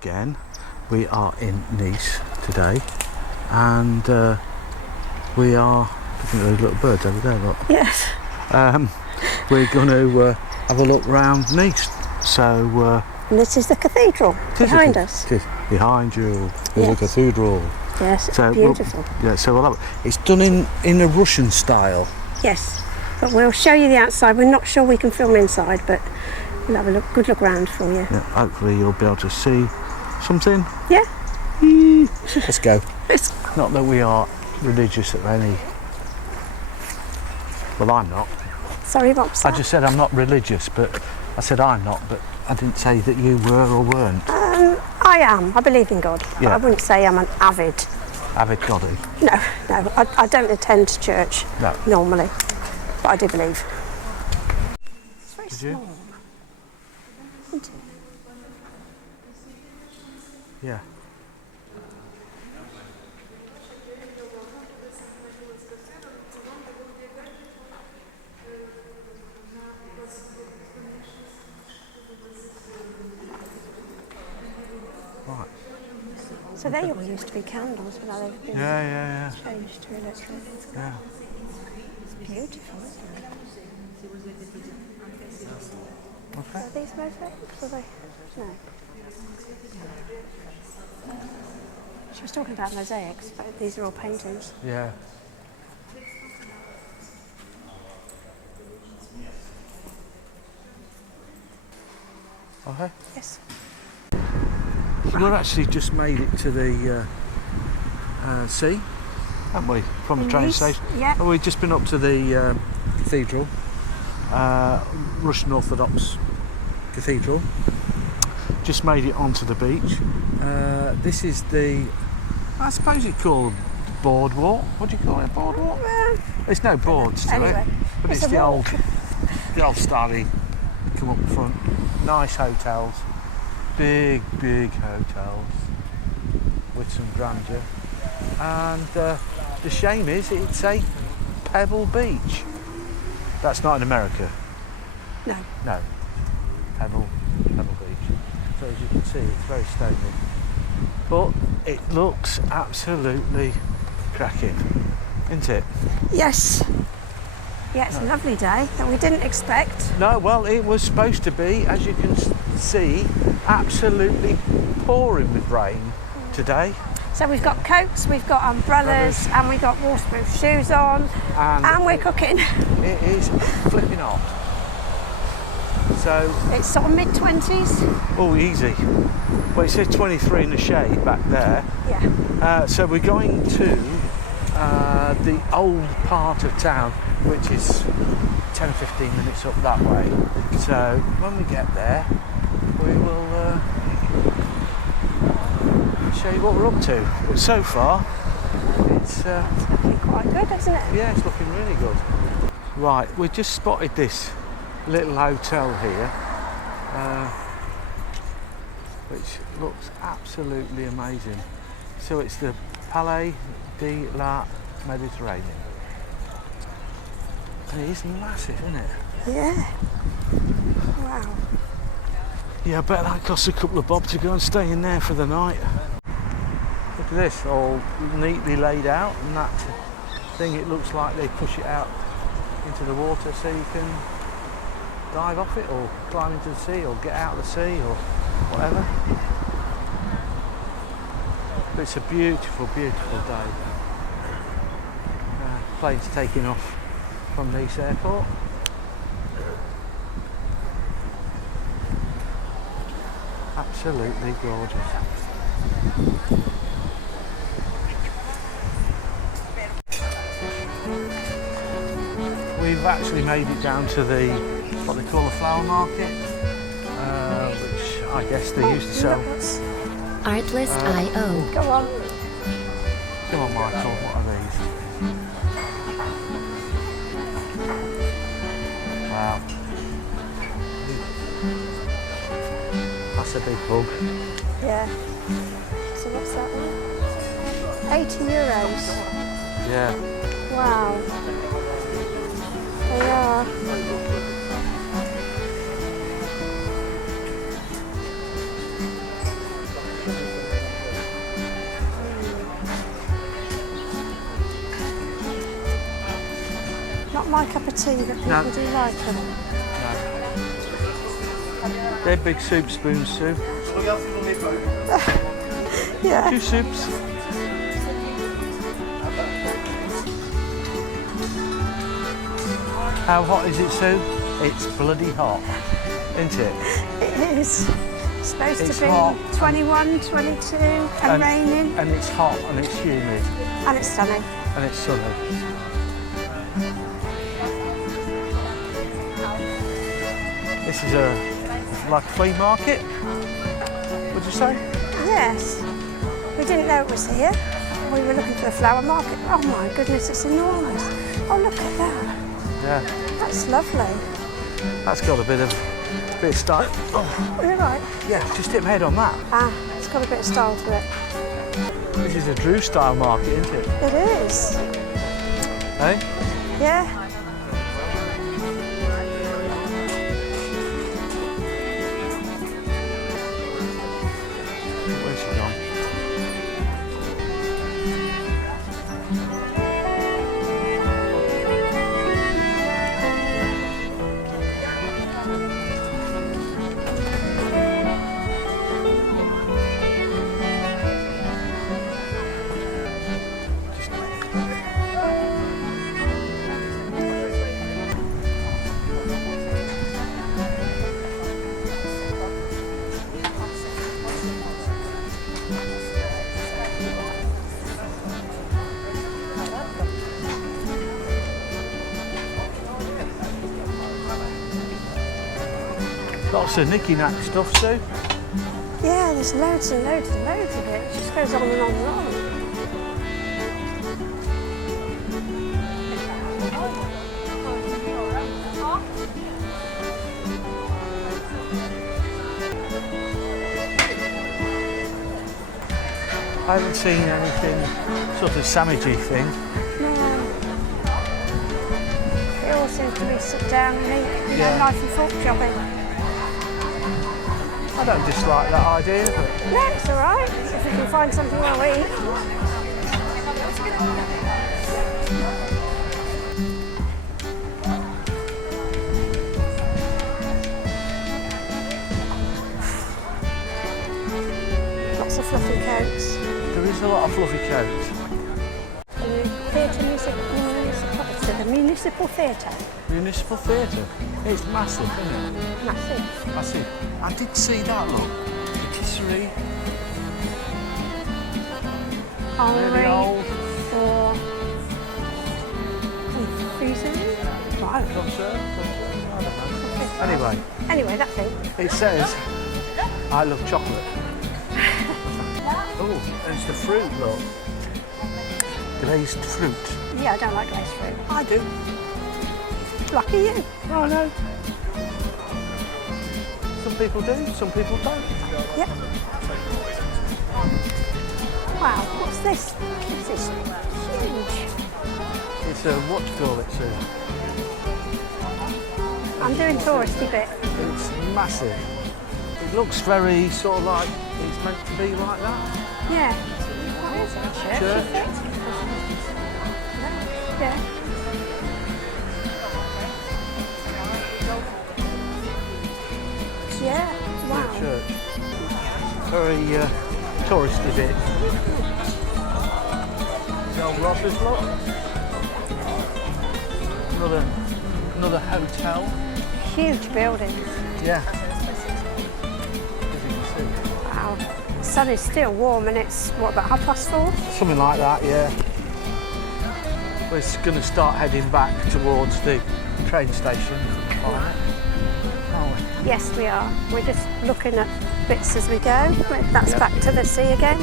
again. We are in Nice today, and we are looking at those little birds over there. Look. Yes. We're going to have a look round Nice. So. And this is the cathedral behind us. It is. Behind you is a cathedral. Yes, it's so beautiful. So we'll have it. It's done in a Russian style. Yes, but we'll show you the outside. We're not sure we can film inside, but we'll have a good look round for you. Yeah, hopefully you'll be able to see something. Yeah. Let's go. Not that we are religious at any. Well, I'm not. Sorry, what was that? I just said I'm not religious, but I said I'm not, but I didn't say that you were or weren't. I am. I believe in God. Yeah. But I wouldn't say I'm an avid. Avid Goddy? No. I don't attend church normally, but I do believe. It's very small. Isn't it? Yeah. Right. So they all used to be candles, but now they've been changed to electric. Yeah. It's beautiful, isn't it? Okay. Are these mosaics? Are they? No. She was talking about mosaics, but these are all paintings. Yeah. Okay. Yes. We've actually just made it to the sea, haven't we? From the train station. Yeah. Oh, we've just been up to the cathedral, Russian Orthodox cathedral. Just made it onto the beach. This is the, I suppose you call it boardwalk. What do you call it, a boardwalk? There's no boards to it, but it's the old style. You come up front. Nice hotels, big hotels with some grandeur. And the shame is it's a pebble beach. That's not in America. No. No. Pebble beach. So as you can see, it's very stony. But it looks absolutely cracking, isn't it? Yes. Yeah, it's a lovely day that we didn't expect. No, well, it was supposed to be, as you can see, absolutely pouring with rain today. So we've got coats, we've got umbrellas, and we've got waterproof shoes on, and we're cooking. It is flipping hot. So it's sort of mid-20s. Oh, easy. Well, it says 23 in the shade back there. Yeah. So we're going to the old part of town, which is 10 or 15 minutes up that way. So when we get there, we will show you what we're up to. But so far, it's looking quite good, isn't it? Yeah, it's looking really good. Right, we just spotted this little hotel here, which looks absolutely amazing. So it's the Palais de la Mediterranean. And it is massive, isn't it? Yeah. Wow. Yeah, I bet that costs a couple of bob to go and stay in there for the night. Look at this, all neatly laid out, and that thing, it looks like they push it out into the water so you can dive off it or climb into the sea or get out of the sea or whatever. But it's a beautiful day. Plane's taking off from Nice Airport. Absolutely gorgeous. We've actually made it down to the, what they call the flower market, which I guess they used to sell. Artlist.io. Go on. Come on, Michael, what are these? Wow. That's a big bug. Yeah. So what's that one? €80. Yeah. Wow. They are. my cup of tea, but people do like them. No. They're big soup spoons, Sue. Yeah. 2 soups. How hot is it, Sue? It's bloody hot, isn't it? It is. It's supposed It's to be hot 21, 22 and raining. And it's hot and it's humid. And it's sunny. And it's sunny. This is like a flea market, would you say? Yes. We didn't know it was here. We were looking for the flower market. Oh my goodness, it's enormous. Oh, look at that. Yeah. That's lovely. That's got a bit of style. Oh. You're right. Yeah, just hit my head on that. Ah, it's got a bit of style to it. This is a Drew style market, isn't it? It is. Eh? Yeah. Where's she gone? Lots of knicky-knack stuff, Sue. Yeah, there's loads and loads and loads of it. It just goes on and on and on. I haven't seen anything sort of sandwichy thing. No. It all seems to be sit down and eat, you know, Yeah. knife and fork jobbing. I don't dislike that idea, but No, it's all right. If we can find something we'll eat. Lots of fluffy coats. there is a lot of fluffy coats. The municipal theatre. Municipal theatre. It's massive, isn't it? Massive. Massive. I did see that, look. Patisserie. Really old. Or confuserie. I don't know. Anyway, Anyway, that thing. it says, I love chocolate. Oh, there's the fruit, look. Glazed fruit. Yeah, I don't like glazed fruit. I do. Lucky you. Oh, no. Some people do, some people don't. Yep. Wow, what's this? This is huge. It's a, what do you call it, Sue? I'm doing touristy bit. It's massive. It looks very sort of like it's meant to be like that. Yeah. What is it? Church. Church. Yeah. Yeah. Wow. Church. Very touristy bit. The old Ross's look. Another hotel. Huge buildings. Yeah. As you can see. Wow. The sun is still warm and it's, what, about 4:30? Something like that, yeah. We're going to start heading back towards the train station. Aren't we? Yes, we are. We're just looking at bits as we go. That's back to the sea again.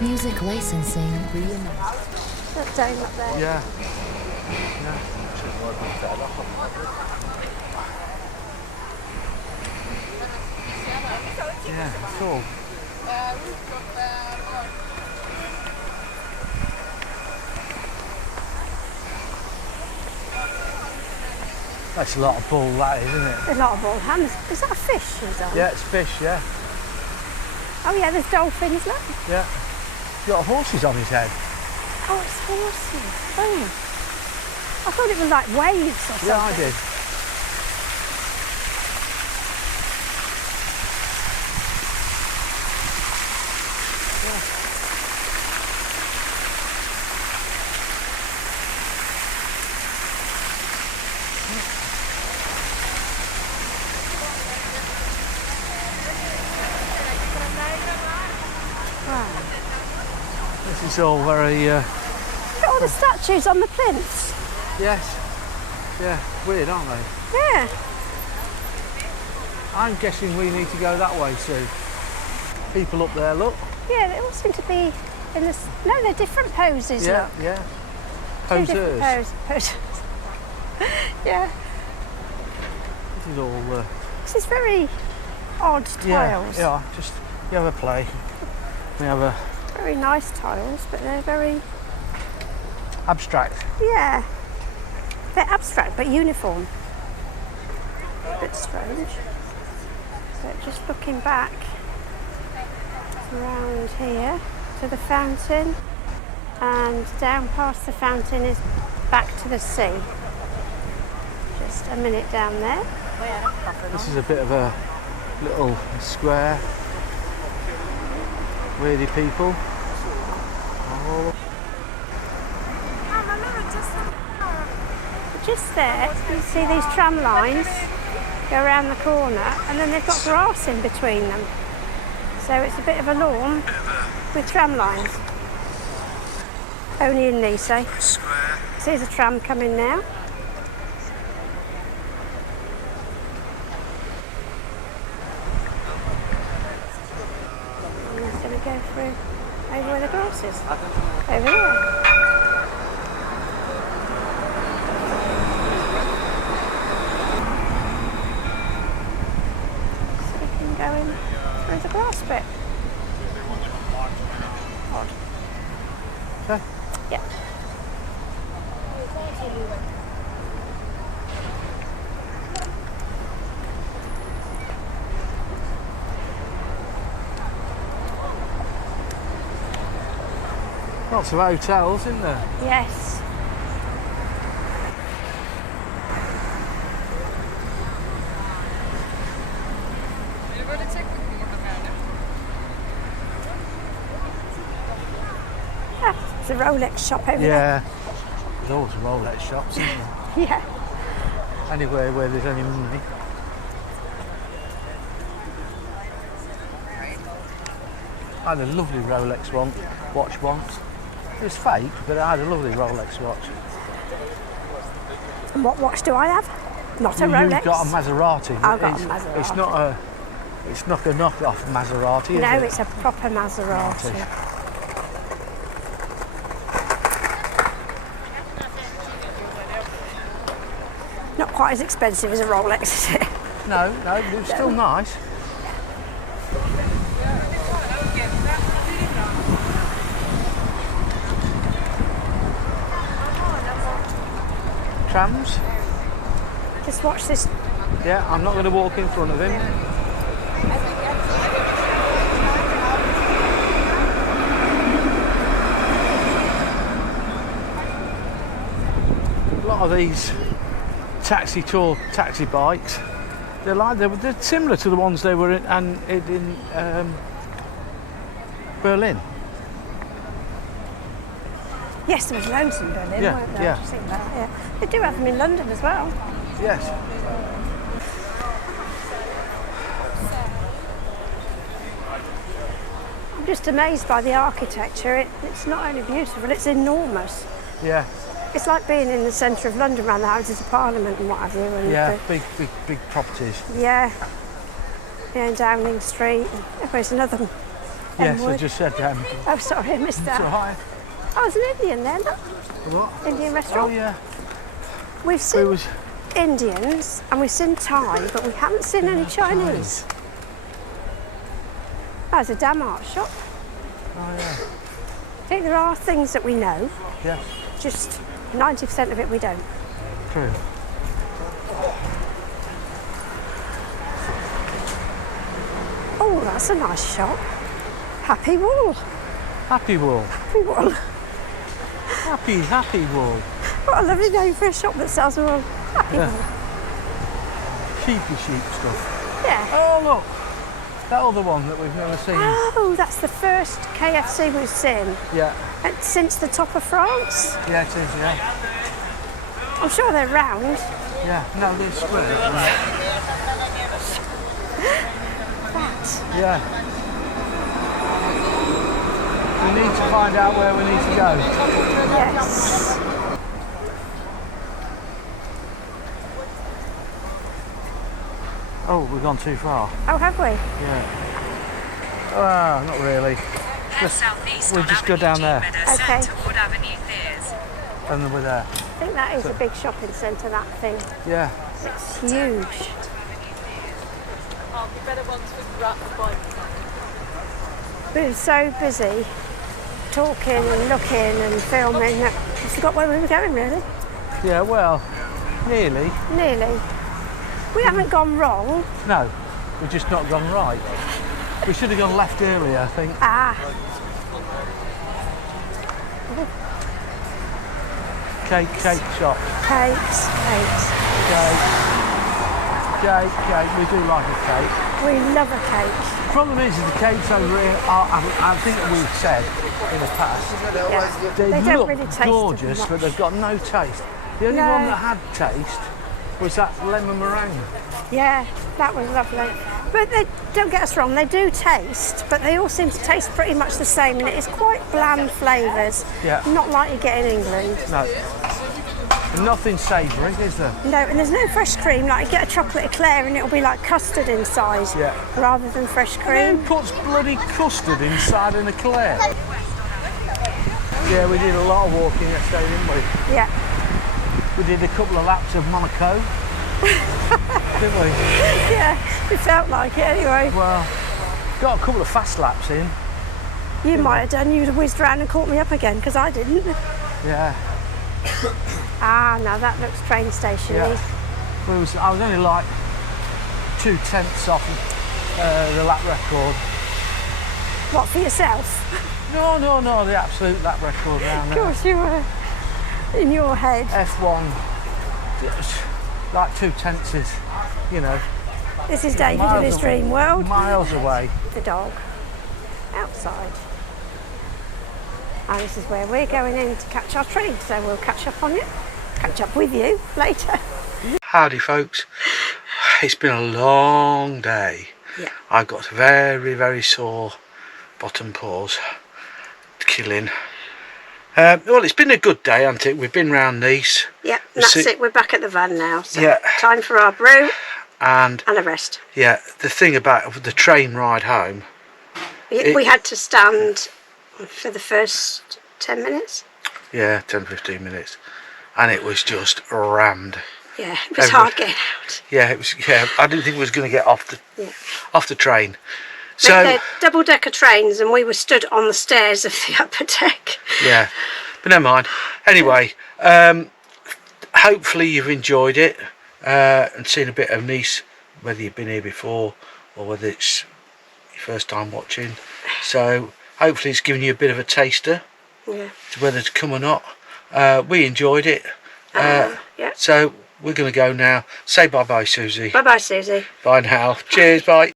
Music licensing reunited. That dome up there. Yeah. Yeah, cool. That's a lot of bull, that is, isn't it? A lot of ball hands. Is that a fish? Is that? Yeah, it's fish, yeah. Oh yeah, there's dolphins. Look. Yeah. He's got horses on his head. Oh, it's horses. Oh. I thought it was like waves or something. Yeah, I did. This is all very, Look at all the statues on the plinths. yes, yeah, weird, aren't they? Yeah. I'm guessing we need to go that way, Sue. People up there, look. Yeah, they all seem to be in this. No, they're different poses. Yeah, look. yeah. Two different Posers. poses. Yeah. This is all. This is very odd tiles. Yeah, just you have a play. We have a Very nice tiles, but they're very. abstract. Yeah. They're abstract but uniform. A bit strange. But just looking back around here to the fountain, and down past the fountain is back to the sea. Just a minute down there. This is a bit of a little square. Weirdy people. Oh. Just there, you see these tram lines go around the corner, and then they've got grass in between them. So it's a bit of a lawn with tram lines. Only in Nice. So there's a tram coming now. And it's going to go through over where the grass is. Over there. Going through the grass bit. Odd. Okay. Yeah. Lots of hotels, isn't there? Yes. The Rolex shop over there. Yeah. There's always Rolex shops, isn't there? Yeah. Anywhere where there's any money. I had a lovely Rolex watch once. It was fake, but I had a lovely Rolex watch. And what watch do I have? Not a Rolex. You've got a Maserati. I've got a Maserati. It's not a knockoff Maserati, is No, it? it's a proper Maserati. Not quite as expensive as a Rolex, is it? No, but it's still nice. Trams? Just watch this. Yeah, I'm not going to walk in front of him. A lot of these taxi bikes, they're similar to the ones they were in Berlin. Yes, there was loads in Berlin, Yeah, weren't there? yeah. I've seen that, yeah. They do have them in London as well. Yes. I'm just amazed by the architecture. It's not only beautiful, it's enormous. Yeah. It's like being in the centre of London around the Houses of Parliament and what have you. And Yeah, big properties. Yeah. Yeah, and Downing Street. Oh, there's another one. Yes, I just said that. Oh, sorry, I missed that. So hi. Oh, it's an Indian then. What? Indian restaurant. Oh yeah. We've seen Indians and we've seen Thai, but we haven't seen any Chinese. There's a damn art shop. Oh yeah. I think there are things that we know, Yeah. just 90% of it we don't. True. Oh, that's a nice shop. Happy Wool. Happy Wool. Happy Wool. Happy Wool. What a lovely name for a shop that sells wool. Happy Wool. Sheep stuff. Yeah. Oh look, that other one that we've never seen. Oh, that's the first KFC we've seen. Yeah. Since the top of France. Yeah, it is. Yeah. I'm sure they're round. Yeah. No, they're square. That. Yeah. We need to find out where we need to go. Yes. Oh, we've gone too far. Oh, have we? Yeah. Ah, not really. We'll just go down there. Okay. And then we're there. I think that is a big shopping centre, that thing. Yeah. It's huge. We were so busy talking and looking and filming that we forgot where we were going, really. Yeah, well, nearly. Nearly. We haven't gone wrong. No, we've just not gone right. We should have gone left earlier, I think. Ah. Cake shop. Cakes. Cake. We do like a cake. We love a cake. The problem is the cakes over here are, I think we've said in the past, Yeah. they They don't look really taste them gorgeous, much. but they've got no taste. The only No. one that had taste was that lemon meringue. Yeah, that was lovely. But they, don't get us wrong, they do taste, but they all seem to taste pretty much the same, and it is quite bland flavours. Yeah. Not like you get in England. No. And nothing savoury, is there? No, and there's no fresh cream. Like you get a chocolate eclair and it'll be like custard inside, Yeah. rather than fresh Who cream. puts bloody custard inside an eclair? Yeah, we did a lot of walking yesterday, didn't we? Yeah. We did a couple of laps of Monaco, didn't we? Yeah, it felt like it anyway. Well, got a couple of fast laps in. You might have done. You'd have whizzed around and caught me up again, because I didn't. Yeah. Ah, now that looks train station-y. Yeah. I was only like 2/10 off the lap record. What, for yourself? No, the absolute lap record around Of there. course you were. In your head. F1, like 2/10 is, you know. This is David in miles his away- dream world. Miles away. The dog. Outside. And this is where we're going in to catch our train, so we'll catch up on you. Catch up with you later. Howdy folks. It's been a long day. Yeah. I've got very, very sore bottom paws. Killing. Well, it's been a good day, hasn't it? We've been round Nice. Yeah, that's it. We're back at the van now. So Yeah. time for our brew And and a rest. yeah, the thing about the train ride home. We had to stand for the first 10 minutes. Yeah, 10-15 minutes. And it was just rammed. Yeah, it was hard getting out. Yeah, it was. Yeah, I didn't think we was going to get off the train. So So they're double-decker trains, and we were stood on the stairs of the upper deck. yeah, but never mind. Anyway, hopefully you've enjoyed it and seen a bit of Nice, whether you've been here before or whether it's your first time watching. So hopefully it's given you a bit of a taster to whether to come or not. We enjoyed it. Yeah. So we're going to go now. Say bye-bye, Susie. Bye-bye, Susie. Bye now. Cheers, bye.